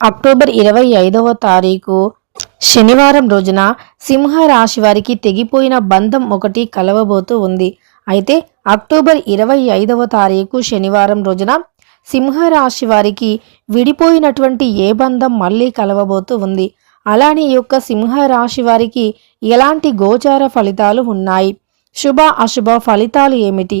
October ఇరవై ఐదవ తారీఖు శనివారం రోజున సింహ రాశి వారికి తెగిపోయిన బంధం ఒకటి కలవబోతూ ఉంది. అయితే అక్టోబర్ ఇరవై ఐదవ తారీఖు శనివారం రోజున సింహ రాశి వారికి విడిపోయినటువంటి ఏ బంధం మళ్ళీ కలవబోతూ ఉంది. అలానే యొక్క సింహ రాశి వారికి ఎలాంటి గోచార ఫలితాలు ఉన్నాయి? శుభ అశుభ ఫలితాలు ఏమిటి?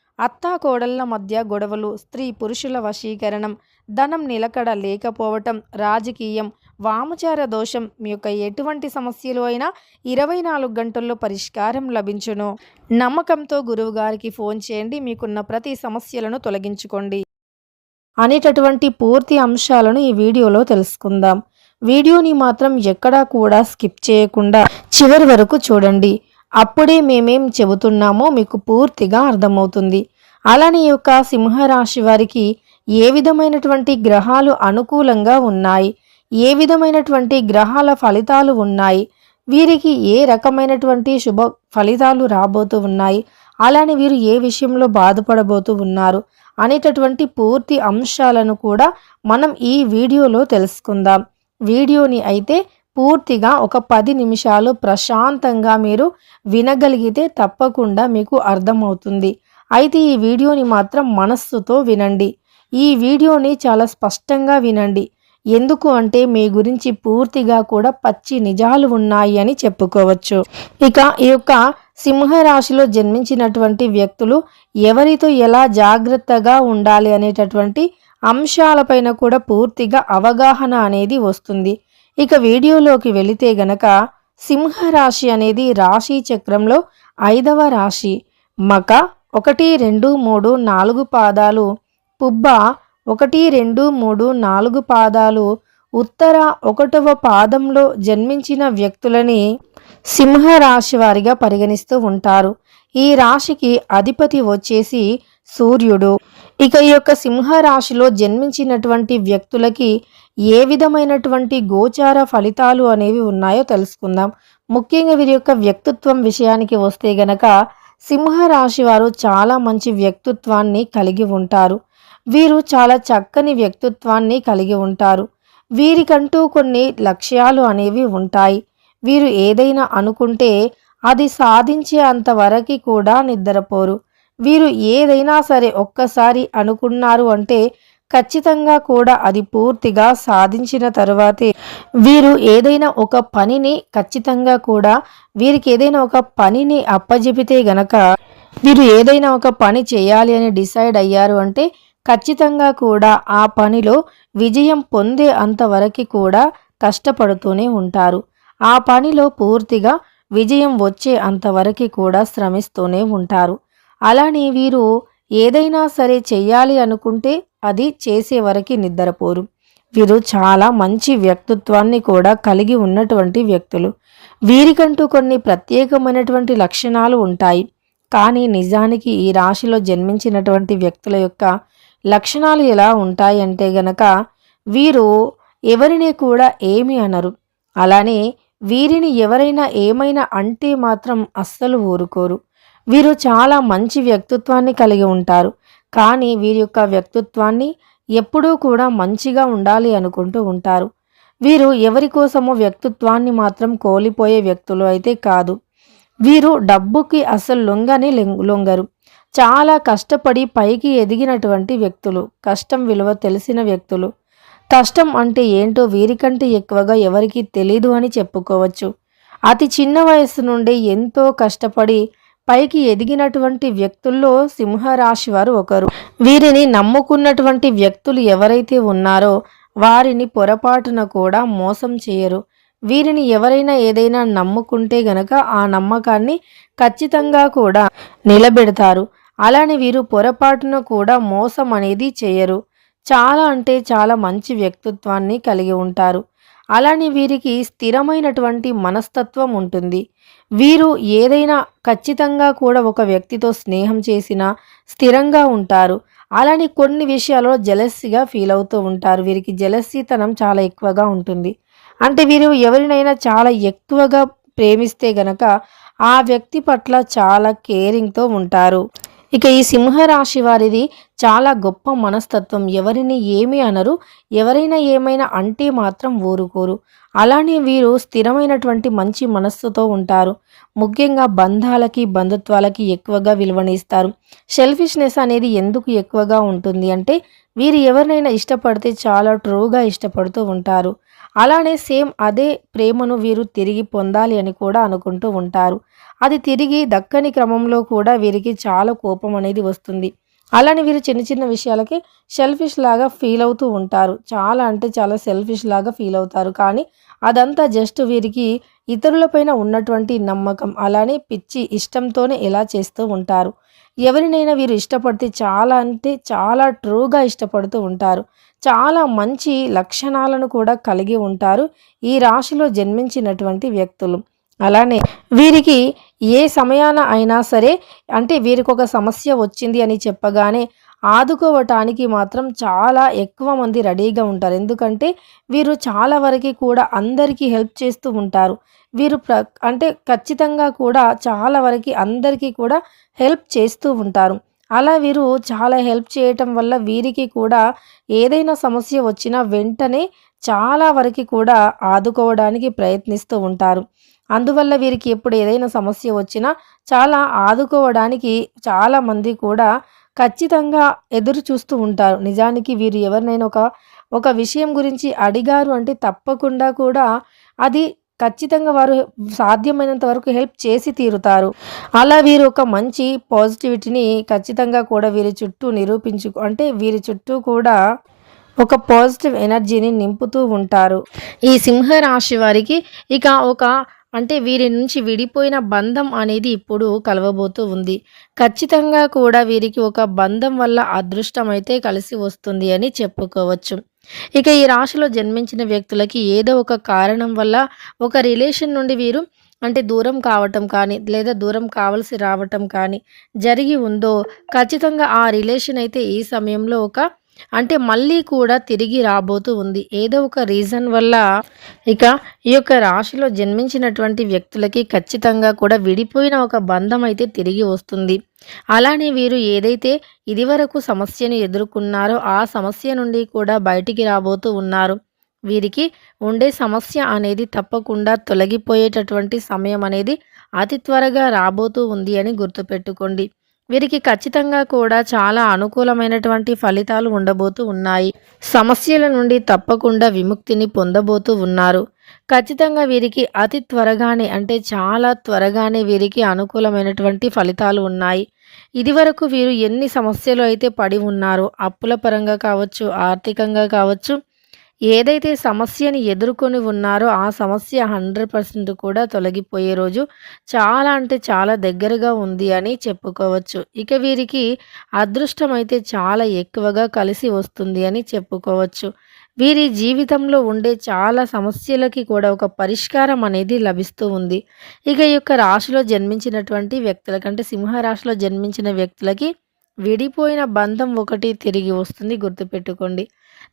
అత్తా కోడళ్ళ మధ్య గొడవలు స్త్రీ పురుషుల వశీకరణం ధనం నిలకడ లేకపోవటం రాజకీయం వామచార దోషం మీ యొక్క ఎటువంటి సమస్యలు అయినా ఇరవై నాలుగు గంటల్లో పరిష్కారం లభించును. నమ్మకంతో గురువుగారికి ఫోన్ చేయండి మీకున్న ప్రతి సమస్యలను తొలగించుకోండి. అనేటటువంటి పూర్తి అంశాలను ఈ వీడియోలో తెలుసుకుందాం. వీడియోని మాత్రం ఎక్కడా కూడా స్కిప్ చేయకుండా చివరి వరకు చూడండి. అప్పుడే మేమేం చెబుతున్నామో మీకు పూర్తిగా అర్థమవుతుంది. అలానే ఈ యొక్క సింహరాశి వారికి ఏ విధమైనటువంటి గ్రహాలు అనుకూలంగా ఉన్నాయి? ఏ విధమైనటువంటి గ్రహాల ఫలితాలు ఉన్నాయి? వీరికి ఏ రకమైనటువంటి శుభ ఫలితాలు రాబోతూ ఉన్నాయి? అలానే వీరు ఏ విషయంలో బాధపడబోతూ ఉన్నారు? అనేటటువంటి పూర్తి అంశాలను కూడా మనం ఈ వీడియోలో తెలుసుకుందాం. వీడియోని అయితే పూర్తిగా ఒక పది నిమిషాలు ప్రశాంతంగా మీరు వినగలిగితే తప్పకుండా మీకు అర్థమవుతుంది. అయితే ఈ వీడియోని మాత్రం మనస్సుతో వినండి. ఈ వీడియోని చాలా స్పష్టంగా వినండి. ఎందుకు అంటే మీ గురించి పూర్తిగా కూడా పచ్చి నిజాలు ఉన్నాయి అని చెప్పుకోవచ్చు. ఇక ఈ యొక్క సింహరాశిలో జన్మించినటువంటి వ్యక్తులు ఎవరితో ఎలా జాగ్రత్తగా ఉండాలి అనేటటువంటి అంశాలపైన కూడా పూర్తిగా అవగాహన అనేది వస్తుంది. ఇక వీడియోలోకి వెళితే గనక సింహరాశి అనేది రాశి చక్రంలో ఐదవ రాశి. మక ఒకటి రెండు మూడు నాలుగు పాదాలు. పుబ్బ ఒకటి రెండు మూడు నాలుగు పాదాలు. ఉత్తర ఒకటవ పాదంలో జన్మించిన వ్యక్తులని సింహరాశి వారిగా పరిగణిస్తూ ఉంటారు. ఈ రాశికి అధిపతి వచ్చేసి సూర్యుడు. ఇక ఈ యొక్క సింహరాశిలో జన్మించినటువంటి వ్యక్తులకి ఏ విధమైనటువంటి గోచార ఫలితాలు అనేవి ఉన్నాయో తెలుసుకుందాం. ముఖ్యంగా వీరి యొక్క వ్యక్తిత్వం విషయానికి వస్తే గనక సింహరాశి వారు చాలా మంచి వ్యక్తిత్వాన్ని కలిగి ఉంటారు. వీరు చాలా చక్కని వ్యక్తిత్వాన్ని కలిగి ఉంటారు. వీరికంటూ కొన్ని లక్ష్యాలు అనేవి ఉంటాయి. వీరు ఏదైనా అనుకుంటే అది సాధించే అంతవరకు కూడా నిద్రపోరు. వీరు ఏదైనా సరే ఒక్కసారి అనుకున్నారు అంటే ఖచ్చితంగా కూడా అది పూర్తిగా సాధించిన తరువాతే వీరు ఏదైనా ఒక పనిని ఖచ్చితంగా కూడా వీరికి ఏదైనా ఒక పనిని అప్పజెపితే గనక వీరు ఏదైనా ఒక పని చేయాలి అని డిసైడ్ అయ్యారు అంటే ఖచ్చితంగా కూడా ఆ పనిలో విజయం పొందే అంతవరకు కూడా కష్టపడుతూనే ఉంటారు. ఆ పనిలో పూర్తిగా విజయం వచ్చే అంతవరకు కూడా శ్రమిస్తూనే ఉంటారు. అలానే వీరు ఏదైనా సరే చెయ్యాలి అనుకుంటే అది చేసే వరకు నిద్రపోరు వీరు చాలా మంచి వ్యక్తిత్వాన్ని కూడా కలిగి ఉన్నటువంటి వ్యక్తులు. వీరికంటూ కొన్ని ప్రత్యేకమైనటువంటి లక్షణాలు ఉంటాయి. కానీ నిజానికి ఈ రాశిలో జన్మించినటువంటి వ్యక్తుల యొక్క లక్షణాలు ఎలా ఉంటాయి అంటే గనక వీరు ఎవరిని కూడా ఏమి అనరు. అలానే వీరిని ఎవరైనా ఏమైనా అంటే మాత్రం అస్సలు ఊరుకోరు. వీరు చాలా మంచి వ్యక్తిత్వాన్ని కలిగి ఉంటారు. కానీ వీరి యొక్క వ్యక్తిత్వాన్ని ఎప్పుడూ కూడా మంచిగా ఉండాలి అనుకుంటూ ఉంటారు. వీరు ఎవరి కోసమో వ్యక్తిత్వాన్ని మాత్రం కోల్పోయే వ్యక్తులు అయితే కాదు. వీరు డబ్బుకి అసలు లొంగని లొంగరు. చాలా కష్టపడి పైకి ఎదిగినటువంటి వ్యక్తులు కష్టం విలువ తెలిసిన వ్యక్తులు. కష్టం అంటే ఏంటో వీరికంటే ఎక్కువగా ఎవరికీ తెలీదు అని చెప్పుకోవచ్చు. అతి చిన్న వయస్సు నుండి ఎంతో కష్టపడి పైకి ఎదిగినటువంటి వ్యక్తుల్లో సింహరాశి వారు ఒకరు. వీరిని నమ్ముకున్నటువంటి వ్యక్తులు ఎవరైతే ఉన్నారో వారిని పొరపాటున కూడా మోసం చేయరు. వీరిని ఎవరైనా ఏదైనా నమ్ముకుంటే గనక ఆ నమ్మకాన్ని ఖచ్చితంగా కూడా నిలబెడతారు. అలానే వీరు పొరపాటున కూడా మోసం అనేది చేయరు. చాలా అంటే చాలా మంచి వ్యక్తిత్వాన్ని కలిగి ఉంటారు. అలానే వీరికి స్థిరమైనటువంటి మనస్తత్వం ఉంటుంది. వీరు ఏదైనా ఖచ్చితంగా కూడా ఒక వ్యక్తితో స్నేహం చేసినా స్థిరంగా ఉంటారు. అలానే కొన్ని విషయాల్లో జెలస్సీగా ఫీల్ అవుతూ ఉంటారు. వీరికి జెలస్సీతనం చాలా ఎక్కువగా ఉంటుంది. అంటే వీరు ఎవరినైనా చాలా ఎక్కువగా ప్రేమిస్తే గనక ఆ వ్యక్తి పట్ల చాలా కేరింగ్తో ఉంటారు. ఇక ఈ సింహరాశి వారిది చాలా గొప్ప మనస్తత్వం. ఎవరిని ఏమి అనరు. ఎవరైనా ఏమైనా అంటే మాత్రం ఊరుకోరు. అలానే వీరు స్థిరమైనటువంటి మంచి మనస్సుతో ఉంటారు. ముఖ్యంగా బంధాలకి బంధుత్వాలకి ఎక్కువగా విలువనిస్తారు. షెల్ఫిష్నెస్ అనేది ఎందుకు ఎక్కువగా ఉంటుంది అంటే వీరు ఎవరినైనా ఇష్టపడితే చాలా ట్రూగా ఇష్టపడుతూ ఉంటారు. అలానే సేమ్ అదే ప్రేమను వీరు తిరిగి పొందాలి అని కూడా అనుకుంటూ ఉంటారు. అది తిరిగి దక్కని క్రమంలో కూడా వీరికి చాలా కోపం అనేది వస్తుంది. అలానే వీరు చిన్న చిన్న విషయాలకి సెల్ఫిష్ లాగా ఫీల్ అవుతూ ఉంటారు. చాలా అంటే చాలా సెల్ఫిష్ లాగా ఫీల్ అవుతారు. కానీ అదంతా జస్ట్ వీరికి ఇతరులపైన ఉన్నటువంటి నమ్మకం అలానే పిచ్చి ఇష్టంతోనే ఇలా చేస్తూ ఉంటారు. ఎవరినైనా వీరు ఇష్టపడితే చాలా అంటే చాలా ట్రూగా ఇష్టపడుతూ ఉంటారు. చాలా మంచి లక్షణాలను కూడా కలిగి ఉంటారు ఈ రాశిలో జన్మించినటువంటి వ్యక్తులు. అలానే వీరికి ఏ సమయాన అయినా సరే అంటే వీరికి ఒక సమస్య వచ్చింది అని చెప్పగానే ఆదుకోవటానికి మాత్రం చాలా ఎక్కువ మంది రెడీగా ఉంటారు. ఎందుకంటే వీరు చాలా వరకు కూడా అందరికీ హెల్ప్ చేస్తూ ఉంటారు. వీరు ప్ర అంటే ఖచ్చితంగా కూడా చాలా వరకు అందరికీ కూడా హెల్ప్ చేస్తూ ఉంటారు. అలా వీరు చాలా హెల్ప్ చేయటం వల్ల వీరికి కూడా ఏదైనా సమస్య వచ్చినా వెంటనే చాలా వరకు కూడా ఆదుకోవడానికి ప్రయత్నిస్తూ ఉంటారు. అందువల్ల వీరికి ఎప్పుడు ఏదైనా సమస్య వచ్చినా చాలా ఆదుకోవడానికి చాలామంది కూడా ఖచ్చితంగా ఎదురు చూస్తూ ఉంటారు. నిజానికి వీరు ఎవరినైనా ఒక ఒక విషయం గురించి అడిగారు అంటే తప్పకుండా కూడా అది ఖచ్చితంగా వారు సాధ్యమైనంత వరకు హెల్ప్ చేసి తీరుతారు. అలా వీరు ఒక మంచి పాజిటివిటీని ఖచ్చితంగా కూడా వీరి చుట్టూ నిరూపించు అంటే వీరి చుట్టూ కూడా ఒక పాజిటివ్ ఎనర్జీని నింపుతూ ఉంటారు. ఈ సింహరాశి వారికి ఇక ఒక అంటే వీరి నుంచి విడిపోయిన బంధం అనేది ఇప్పుడు కలవబోతూ ఉంది. ఖచ్చితంగా కూడా వీరికి ఒక బంధం వల్ల అదృష్టం అయితే కలిసి వస్తుంది అని చెప్పుకోవచ్చు. ఇక ఈ రాశిలో జన్మించిన వ్యక్తులకి ఏదో ఒక కారణం వల్ల ఒక రిలేషన్ నుండి వీరు అంటే దూరం కావటం కానీ లేదా దూరం కావలసి రావటం కానీ జరిగి ఉందో ఖచ్చితంగా ఆ రిలేషన్ అయితే ఈ సమయంలో ఒక అంటే మళ్ళీ కూడా తిరిగి రాబోతూ ఉంది. ఏదో ఒక రీజన్ వల్ల ఇక ఈ యొక్క రాశిలో జన్మించినటువంటి వ్యక్తులకి ఖచ్చితంగా కూడా విడిపోయిన ఒక బంధం అయితే తిరిగి వస్తుంది. అలానే వీరు ఏదైతే ఇదివరకు సమస్యను ఎదుర్కొన్నారో ఆ సమస్య నుండి కూడా బయటికి రాబోతూ ఉన్నారు. వీరికి ఉండే సమస్య అనేది తప్పకుండా తొలగిపోయేటటువంటి సమయం అనేది అతి త్వరగా రాబోతూ ఉంది అని గుర్తుపెట్టుకోండి. వీరికి ఖచ్చితంగా కూడా చాలా అనుకూలమైనటువంటి ఫలితాలు ఉండబోతూ ఉన్నాయి. సమస్యల నుండి తప్పకుండా విముక్తిని పొందబోతూ ఉన్నారు. ఖచ్చితంగా వీరికి అతి త్వరగానే అంటే చాలా త్వరగానే వీరికి అనుకూలమైనటువంటి ఫలితాలు ఉన్నాయి. ఇదివరకు వీరు ఎన్ని సమస్యలు అయితే పడి ఉన్నారో అప్పుల పరంగా కావచ్చు ఆర్థికంగా కావచ్చు ఏదైతే సమస్యని ఎదుర్కొని ఉన్నారో ఆ సమస్య హండ్రెడ్ పర్సెంట్ కూడా తొలగిపోయే రోజు చాలా అంటే చాలా దగ్గరగా ఉంది అని చెప్పుకోవచ్చు. ఇక వీరికి అదృష్టం అయితే చాలా ఎక్కువగా కలిసి వస్తుంది అని చెప్పుకోవచ్చు. వీరి జీవితంలో ఉండే చాలా సమస్యలకి కూడా ఒక పరిష్కారం అనేది లభిస్తూ ఉంది. ఇక ఈ యొక్క రాశిలో జన్మించినటువంటి వ్యక్తులకంటే సింహరాశిలో జన్మించిన వ్యక్తులకి విడిపోయిన బంధం ఒకటి తిరిగి వస్తుంది గుర్తుపెట్టుకోండి.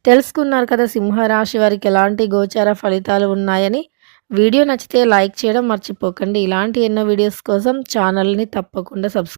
తెలుసుకున్నారు కదా సింహరాశి వారికి ఎలాంటి గోచార ఫలితాలు ఉన్నాయని. వీడియో నచ్చితే లైక్ చేయడం మర్చిపోకండి. ఇలాంటి ఎన్నో వీడియోస్ కోసం ఛానల్ని తప్పకుండా సబ్స్క్రైబ్